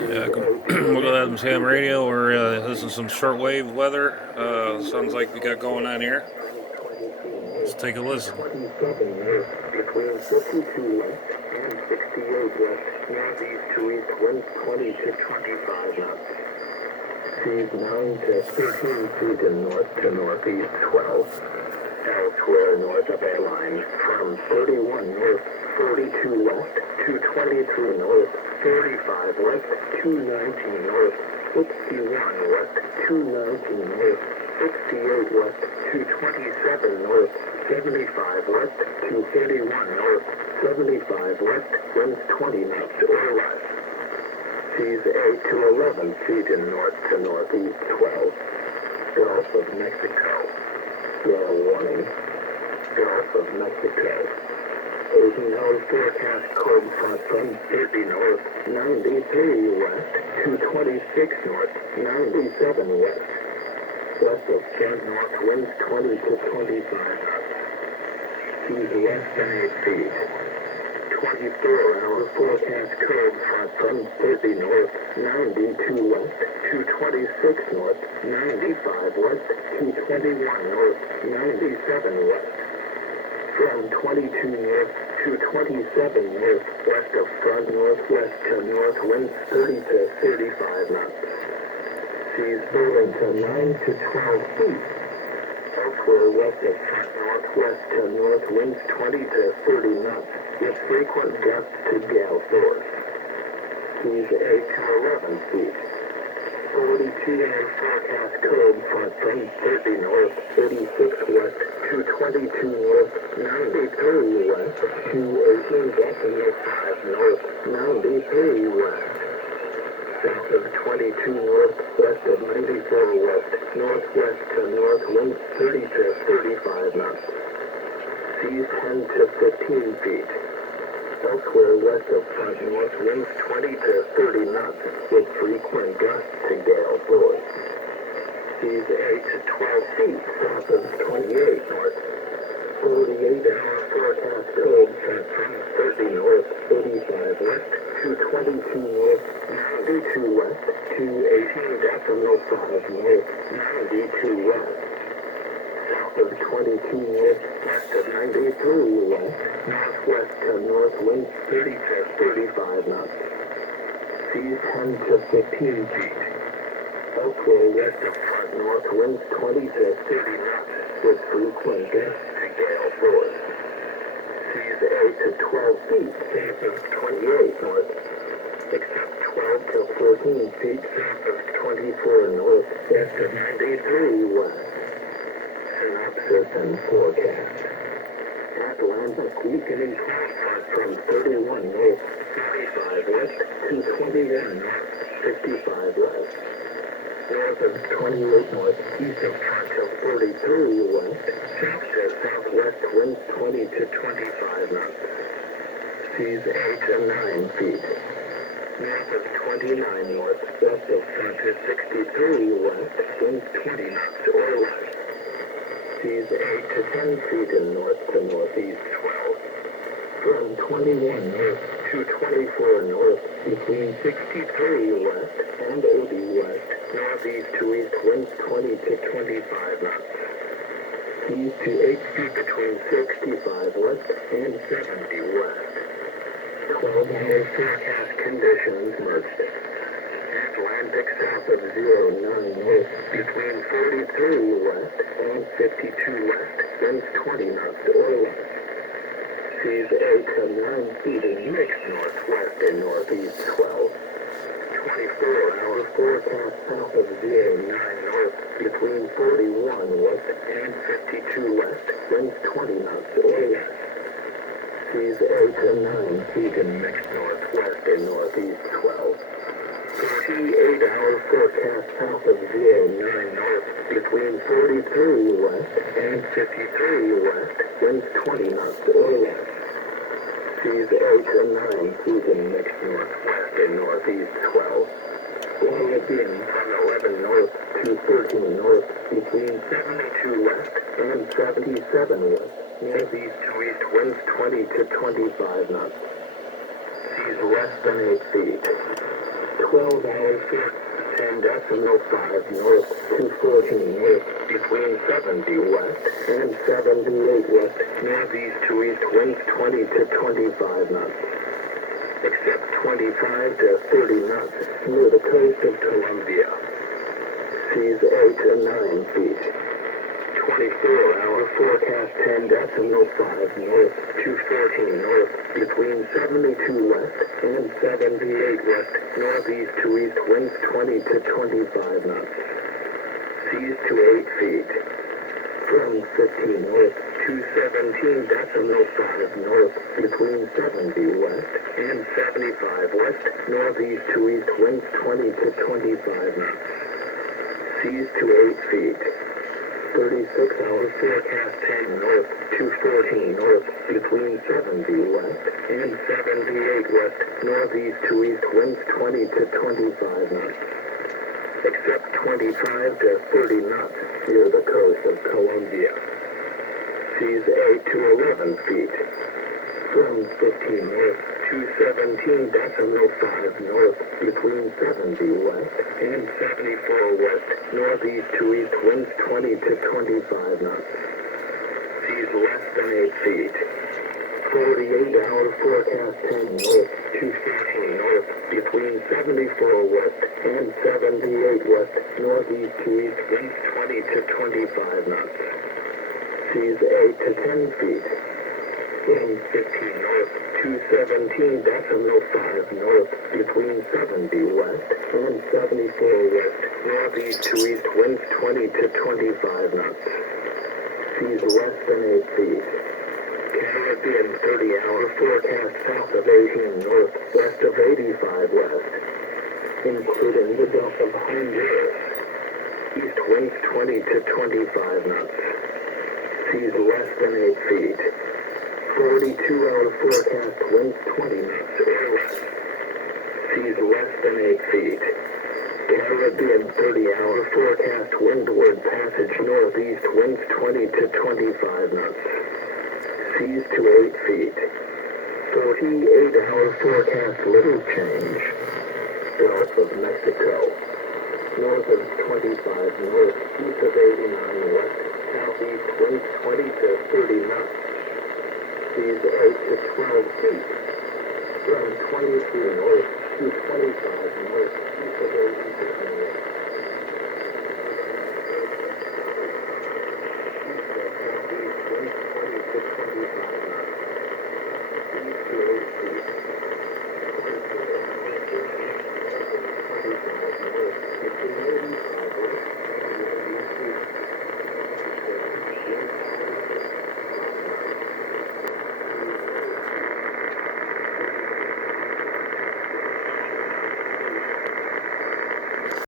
Yeah, we'll go ahead and say on radio. This is some shortwave weather. Sounds like we got going on here. Let's take a listen. Between 52 west and 68 west, northeast to east winds 20 to 25 knots. Seas 9 to 13 feet in north to northeast 12. Elsewhere north of A line, from 31 north, 42 west to 23 north, 35 west to 19 north, 61 west to 19 north, 68 west to 27 north, 75 west to 31 north, 75 west, winds 20 knots or less. Seas 8 to 11 feet in north to northeast 12. Gulf of Mexico. Gale warning. Gulf of Mexico. 18-hour forecast cold front from 30 north, 93 west to 26 north, 97 west. West of front north winds 20 to 25 knots. Seas less than 8 feet. 24-hour forecast cold front from 30 north, 92 west to 26 north, 95 west to 21 north, 97 west. From 22 north to 27 north, west of front northwest to north winds 30 to 35 knots. Seas moving to 9 to 12 feet. Elsewhere west of front northwest to north winds 20 to 30 knots, with frequent gusts to gale force. Seas 8 to 11 feet. 42-hour forecast cold front from 30 north, 36 west to 22 north, 93 west to 18.5 north, 93 west. South of 22 north, west of 94 west, northwest to north winds 30 to 35 knots. Seas 10 to 15 feet. Elsewhere west of front north winds 20 to 30 knots with frequent gusts to gale force. Seas 8 to 12 feet south of 28 north. 48-hour forecast cold front from 30 north, 35 west to 22 north, 92 west to 18.5 north, 92 west. South of 22 north, west of 93 west, northwest to north winds 30 to 35 knots. Seas 10 to 15 feet. Elsewhere west of front north winds 20 to 30 knots with frequent gusts to gale force. Seas 8 to 12 feet south of 28 north, except 12 to 14 feet south of 24 north, west of 93 west. Synopsis and forecast. Atlantic weakening cold front from 31 north, 45 west to 21 north, 55 west. North of 28 north, east of front of 33 west, south to southwest winds 20 to 25 knots. Seas 8 to 9 feet. North of 29 north, west of front to 63 west, winds 20 knots or less. Seas 8 to 10 feet in north to northeast 12. From 21 north to 24 north, between 63 west and 80 west, northeast to east winds 20 to 25 knots. Seas to 8 feet between 65 west and 70 west. 12-hour forecast conditions merged. Atlantic south of 09 north, between 43 west and 52 west, winds 20 knots or less. Seas 8 to 9 feet in mixed northwest and northeast 12. 24-hour forecast south of 09 north, between 41 west and 52 west, winds 20 knots or less. Seas 8 to 9 feet in mixed northwest and northeast 12. 48-hour forecast south of 09 north, between 43 west and 53 west, winds 20 knots or less. Seas 8 to 9 feet in mixed northwest and northeast 12. Caribbean from 11 north to 13 north, between 72 west and 77 west, northeast to east winds 20 to 25 knots. Seas less than 8 feet. 12 12 hours, 10.5 north, 214 north, between 70 west and 78 west, northeast to east winds 20 to 25 knots. Except 25 to 30 knots near the coast of Colombia. Seas 8 to 9 feet. 24-hour forecast 10.5 north, 214 north, between 72 west and 78 west, northeast to east winds 20 to 25 knots. Seas to 8 feet. From 15 north to 17.5 north, between 70 west and 75 west, northeast to east winds 20 to 25 knots. Seas to 8 feet. 36-hour forecast 10 north, 214 north, between 70 west and 78 west, northeast to east winds 20 to 25 knots. Except 25 to 30 knots near the coast of Colombia. Seas 8 to 11 feet. From 15 north to 17.5 north, between 70 west and 74 west, northeast to east winds 20 to 25 knots. Seas less than 8 feet. 48-hour forecast 10 north, 214 north, between 74 west and 78 west, northeast to east winds 20 to 25 knots. Seas 8 to 10 feet. From 15 north to 17.5 north, between 70 west and 74 west, northeast to east winds 20 to 25 knots. Seas less than 8 feet. Caribbean 30-hour forecast south of 18 north, west of 85 west, including the Gulf of Honduras. East winds 20 to 25 knots. Seas less than 8 feet. 42-hour forecast winds 20 knots or less. Seas less than 8 feet. Caribbean 30-hour forecast windward passage northeast winds 20 to 25 knots. Seas to 8 feet. 48-hour forecast little change. Gulf of Mexico. North of 25 north, east of 89 west, southeast winds 20 to 30 knots. Seas 8 to 12 feet. From 23 north to